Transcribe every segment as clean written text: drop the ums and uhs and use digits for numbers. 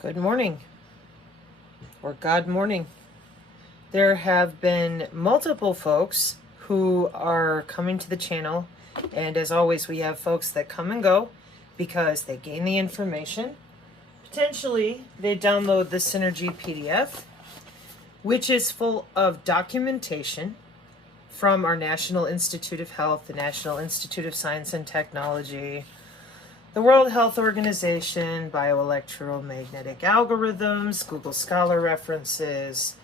Good morning, or God morning. There have been multiple folks who are coming to the channel, and as always, we have folks that come and go because they gain the information. Potentially, they download the Psinergy PDF, which is full of documentation from our National Institute of Health, the National Institute of Science and Technology, the World Health Organization, bioelectromagnetic algorithms, Google Scholar references,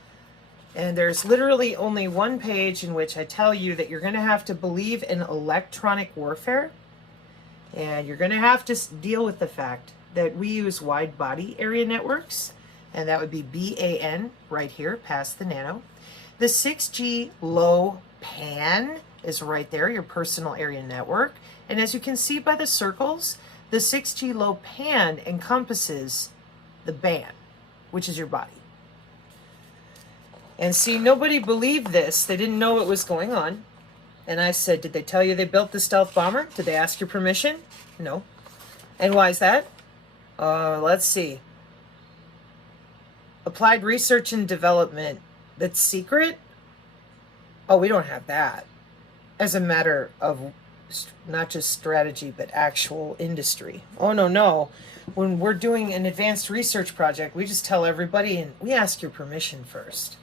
and there's literally only one page in which I tell you that you're going to have to believe in electronic warfare, and you're going to have to deal with the fact that we use wide body area networks, and that would be BAN right here, past the nano. The 6G low PAN is right there, your personal area network, and as you can see by the circles, the 6G low PAN encompasses the BAN, which is your body. And see, nobody believed this. They didn't know what was going on. And I said, did they tell you they built the stealth bomber? Did they ask your permission? No. And why is that? Let's see. Applied research and development that's secret? Oh, we don't have that. As a matter of not just strategy, but actual industry. Oh, no. When we're doing an advanced research project, we just tell everybody and we ask your permission first.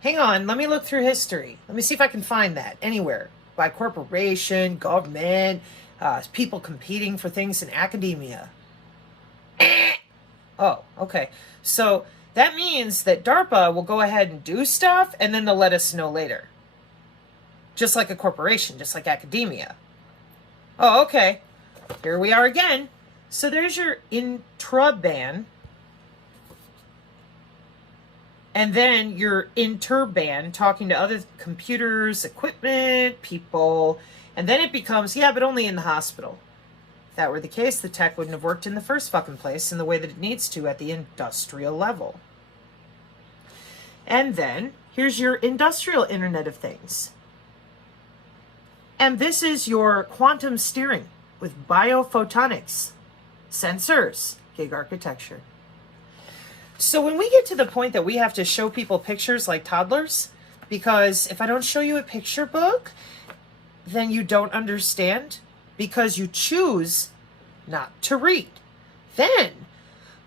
Hang on, let me look through history. Let me see if I can find that anywhere. By corporation, government, people competing for things in academia. Oh, okay. So that means that DARPA will go ahead and do stuff and then they'll let us know later. Just like a corporation, just like academia. Oh, okay. Here we are again. So there's your intra-ban. And then your interban, talking to other computers, equipment, people. And then it becomes, yeah, but only in the hospital. If that were the case, the tech wouldn't have worked in the first fucking place in the way that it needs to at the industrial level. And then here's your industrial Internet of Things. And this is your quantum steering with biophotonics, sensors, gig architecture. So when we get to the point that we have to show people pictures like toddlers, because if I don't show you a picture book, then you don't understand because you choose not to read. Then,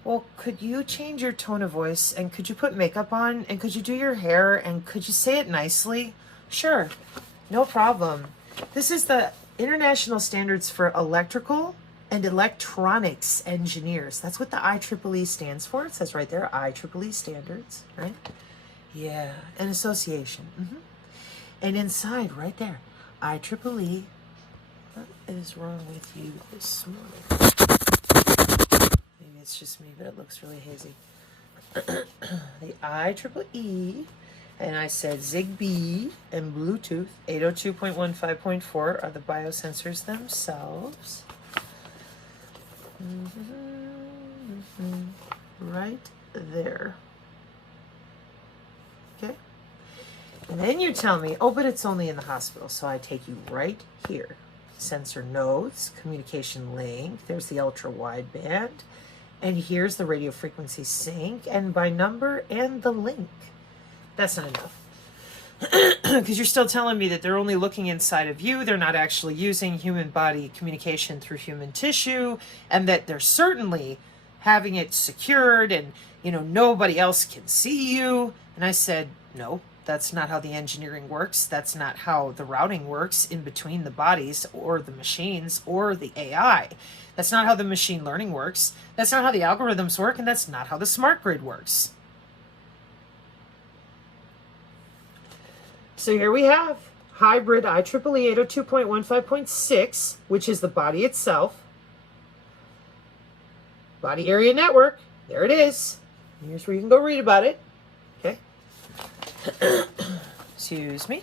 well, could you change your tone of voice and could you put makeup on and could you do your hair and could you say it nicely? Sure, no problem. This is the International Standards for Electrical and Electronics Engineers. That's what the IEEE stands for. It says right there, IEEE standards, right? Yeah, an association. And inside, right there, IEEE. What is wrong with you this morning? Maybe it's just me, but it looks really hazy. The IEEE. And I said Zigbee and Bluetooth 802.15.4 are the biosensors themselves. Right there. Okay. And then you tell me, oh, but it's only in the hospital. So I take you right here. Sensor nodes, communication link. There's the ultra wideband. And here's the radio frequency sync and by number and the link. That's not enough. Because you're still telling me that they're only looking inside of you. They're not actually using human body communication through human tissue. And that they're certainly having it secured and, nobody else can see you. And I said, no, that's not how the engineering works. That's not how the routing works in between the bodies or the machines or the AI. That's not how the machine learning works. That's not how the algorithms work. And that's not how the smart grid works. So here we have hybrid IEEE 802.15.6, which is the body itself. Body area network. There it is. Here's where you can go read about it. Okay. Excuse me.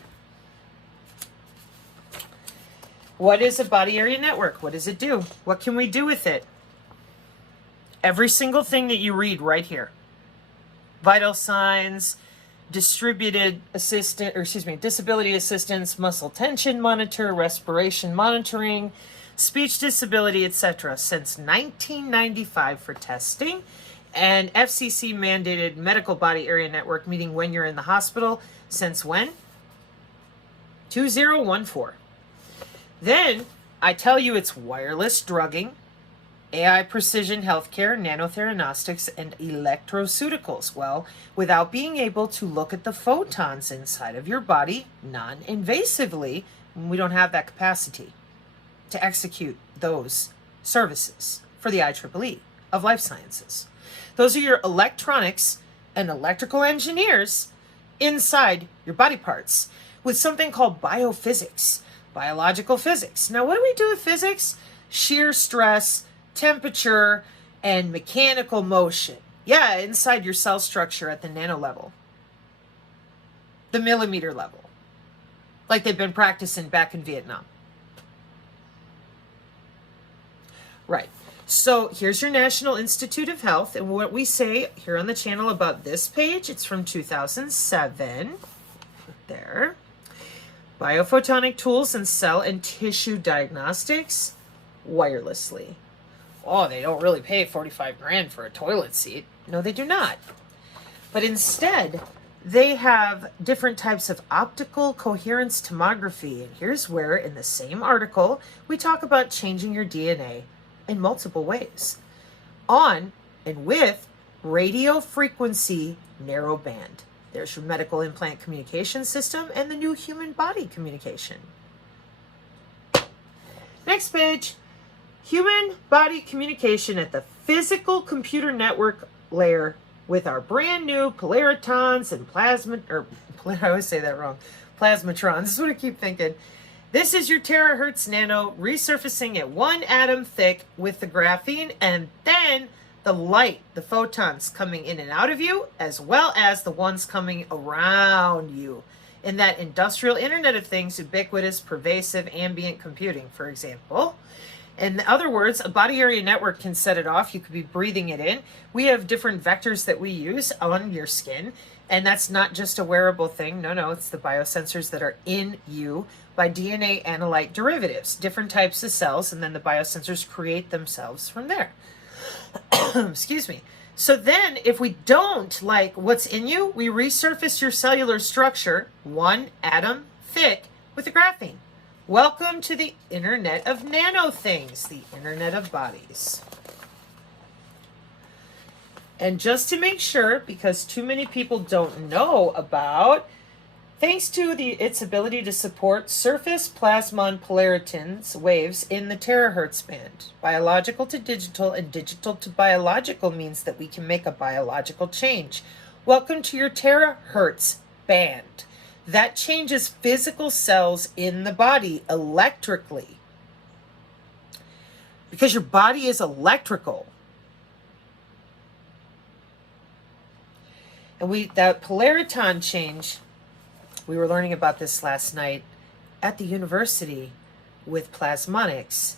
What is a body area network? What does it do? What can we do with it? Every single thing that you read right here. Vital signs, disability assistance, muscle tension monitor, respiration monitoring, speech disability, etc. since 1995 for testing An FCC mandated medical body area network, meaning when you're in the hospital. Since when? 2014. Then I tell you it's wireless drugging, AI precision healthcare, nanotheranostics, and electroceuticals. Well, without being able to look at the photons inside of your body non-invasively, we don't have that capacity to execute those services for the IEEE of life sciences. Those are your electronics and electrical engineers inside your body parts with something called biophysics, biological physics. Now, what do we do with physics? Shear stress, temperature, and mechanical motion. Yeah, inside your cell structure at the nano level, the millimeter level, like they've been practicing back in Vietnam. Right. So here's your National Institute of Health, and what we say here on the channel about this page, it's from 2007. There. Biophotonic tools and cell and tissue diagnostics wirelessly. Oh, they don't really pay 45 grand for a toilet seat. No, they do not. But instead, they have different types of optical coherence tomography. And here's where, in the same article, we talk about changing your DNA in multiple ways. On and with radio frequency narrowband. There's your medical implant communication system and the new human body communication. Next page. Human body communication at the physical computer network layer with our brand new polaritons and I always say that wrong, plasmatrons. This is what I keep thinking. This is your terahertz nano resurfacing at 1 atom thick with the graphene, and then the light, the photons coming in and out of you, as well as the ones coming around you in that industrial Internet of Things, ubiquitous, pervasive, ambient computing, for example. In other words, a body area network can set it off. You could be breathing it in. We have different vectors that we use on your skin, and that's not just a wearable thing. No, it's the biosensors that are in you by DNA analyte derivatives, different types of cells, and then the biosensors create themselves from there. Excuse me. So then if we don't like what's in you, we resurface your cellular structure 1 atom thick with the graphene. Welcome to the Internet of Nano Things, the Internet of Bodies. And just to make sure, because too many people don't know about, thanks to its ability to support surface plasmon polaritons waves in the terahertz band. Biological to digital and digital to biological means that we can make a biological change. Welcome to your terahertz band. That changes physical cells in the body electrically. Because your body is electrical. And that polariton change, we were learning about this last night at the university with plasmonics.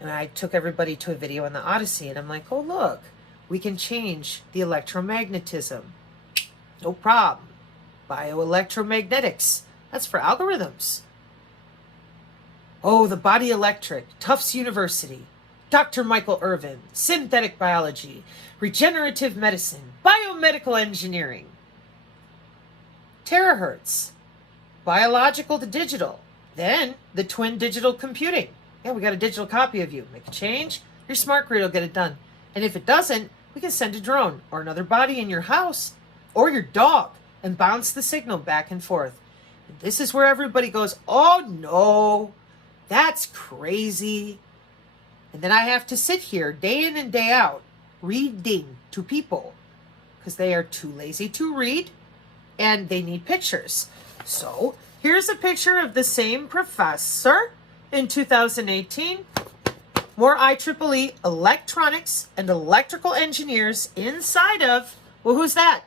And I took everybody to a video on the Odyssey, and I'm like, oh, look, we can change the electromagnetism. No problem. Bioelectromagnetics. That's for algorithms. Oh, the body electric, Tufts University, Dr. Michael Irvin, synthetic biology, regenerative medicine, biomedical engineering, terahertz, biological to digital, then the twin digital computing. Yeah, we got a digital copy of you. Make a change, your smart grid will get it done. And if it doesn't, we can send a drone or another body in your house or your dog and bounce the signal back and forth. And this is where everybody goes, oh no, that's crazy. And then I have to sit here day in and day out reading to people because they are too lazy to read and they need pictures. So here's a picture of the same professor in 2018. More IEEE electronics and electrical engineers inside of, well, who's that?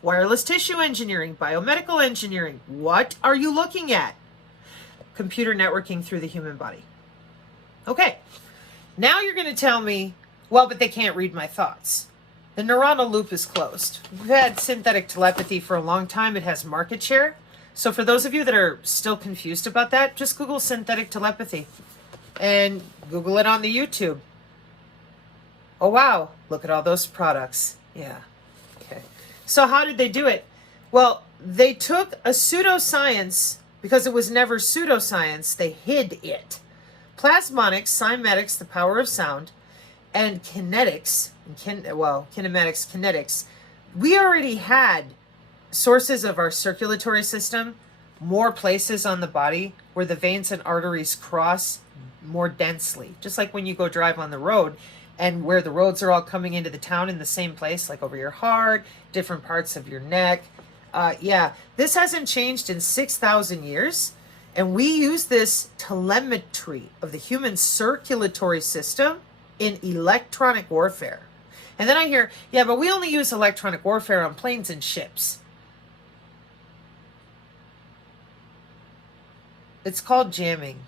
Wireless tissue engineering, biomedical engineering. What are you looking at? Computer networking through the human body. Okay, now you're going to tell me, well, but they can't read my thoughts. The neuronal loop is closed. We've had synthetic telepathy for a long time. It has market share. So for those of you that are still confused about that, just Google synthetic telepathy and Google it on the YouTube. Oh, wow. Look at all those products. Yeah. Okay. So how did they do it? Well, they took a pseudoscience, because it was never pseudoscience, they hid it. Plasmonics, cymatics, the power of sound, and kinetics, kinematics, kinetics. We already had sources of our circulatory system, more places on the body where the veins and arteries cross more densely. Just like when you go drive on the road and where the roads are all coming into the town in the same place, like over your heart, different parts of your neck. Yeah, this hasn't changed in 6,000 years. And we use this telemetry of the human circulatory system in electronic warfare. And then I hear, yeah, but we only use electronic warfare on planes and ships. It's called jamming.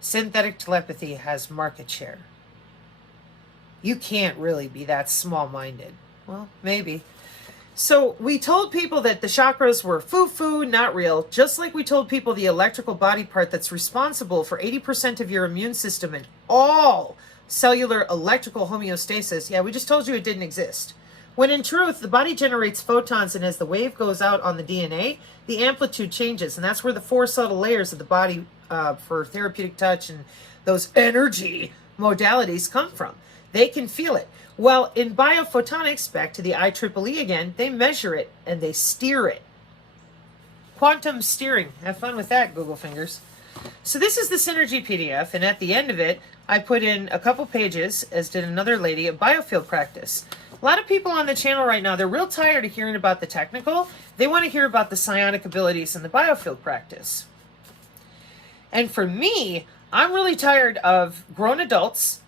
Synthetic telepathy has market share. You can't really be that small-minded. Well, maybe. So we told people that the chakras were foo-foo, not real, just like we told people the electrical body part that's responsible for 80% of your immune system and all cellular electrical homeostasis. Yeah, we just told you it didn't exist. When in truth, the body generates photons, and as the wave goes out on the DNA, the amplitude changes. And that's where the 4 subtle layers of the body for therapeutic touch and those energy modalities come from. They can feel it. Well, in biophotonics, back to the IEEE again, they measure it and they steer it. Quantum steering. Have fun with that, Google fingers. So this is the Psinergy PDF, and at the end of it, I put in a couple pages, as did another lady, of biofield practice. A lot of people on the channel right now, they're real tired of hearing about the technical. They want to hear about the psionic abilities and the biofield practice. And for me, I'm really tired of grown adults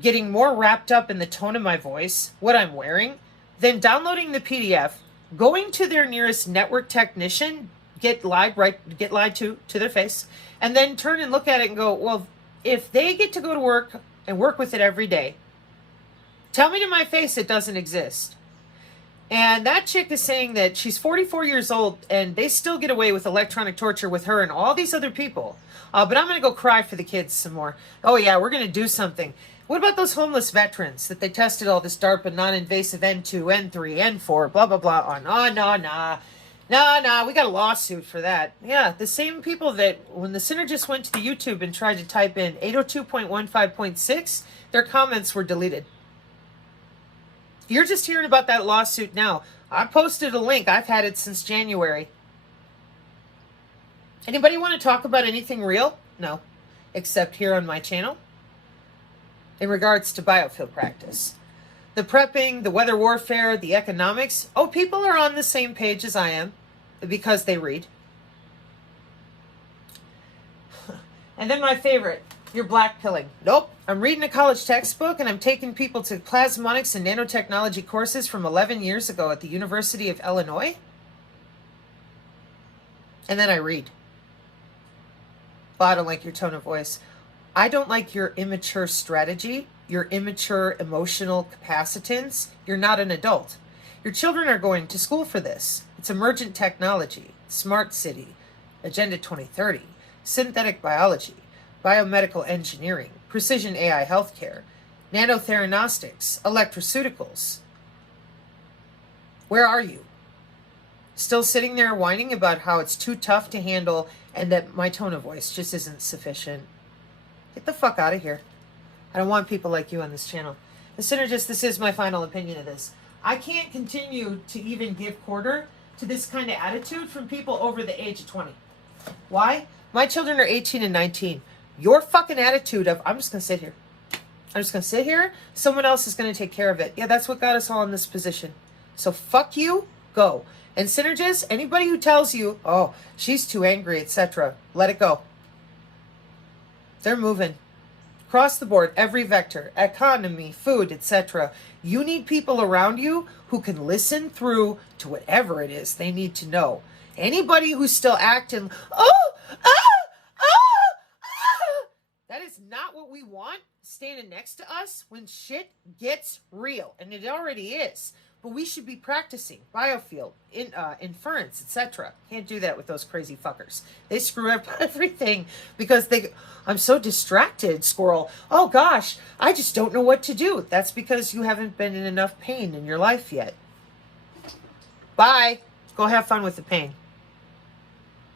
getting more wrapped up in the tone of my voice, what I'm wearing, than downloading the PDF, going to their nearest network technician, get lied to their face, and then turn and look at it and go, well, if they get to go to work and work with it every day, tell me to my face it doesn't exist. And that chick is saying that she's 44 years old and they still get away with electronic torture with her and all these other people. But I'm going to go cry for the kids some more. Oh yeah, we're going to do something. What about those homeless veterans that they tested all this DARPA non-invasive N2, N3, N4, blah, blah, blah on? Oh, no, we got a lawsuit for that. Yeah, the same people that when the Synergists went to the YouTube and tried to type in 802.15.6, their comments were deleted. You're just hearing about that lawsuit now. I posted a link. I've had it since January. Anybody want to talk about anything real? No, except here on my channel. In regards to biofield practice. The prepping, the weather warfare, the economics. Oh, people are on the same page as I am because they read. And then my favorite, you're blackpilling. Nope, I'm reading a college textbook and I'm taking people to plasmonics and nanotechnology courses from 11 years ago at the University of Illinois. And then I read. Well, I don't like your tone of voice. I don't like your immature strategy, your immature emotional capacitance. You're not an adult. Your children are going to school for this. It's emergent technology, smart city, Agenda 2030, synthetic biology, biomedical engineering, precision AI healthcare, nanotheranostics, electroceuticals. Where are you? Still sitting there whining about how it's too tough to handle and that my tone of voice just isn't sufficient. Get the fuck out of here. I don't want people like you on this channel. The Synergist, this is my final opinion of this. I can't continue to even give quarter to this kind of attitude from people over the age of 20. Why? My children are 18 and 19. Your fucking attitude of, I'm just going to sit here. I'm just going to sit here. Someone else is going to take care of it. Yeah, that's what got us all in this position. So fuck you, go. And Synergist, anybody who tells you, oh, she's too angry, etc., let it go. They're moving. Across the board, every vector, economy, food, etc. You need people around you who can listen through to whatever it is they need to know. Anybody who's still acting, that is not what we want standing next to us when shit gets real. And it already is. But we should be practicing biofield, inference, etc. Can't do that with those crazy fuckers. They screw up everything because I'm so distracted, squirrel. Oh gosh, I just don't know what to do. That's because you haven't been in enough pain in your life yet. Bye. Go have fun with the pain.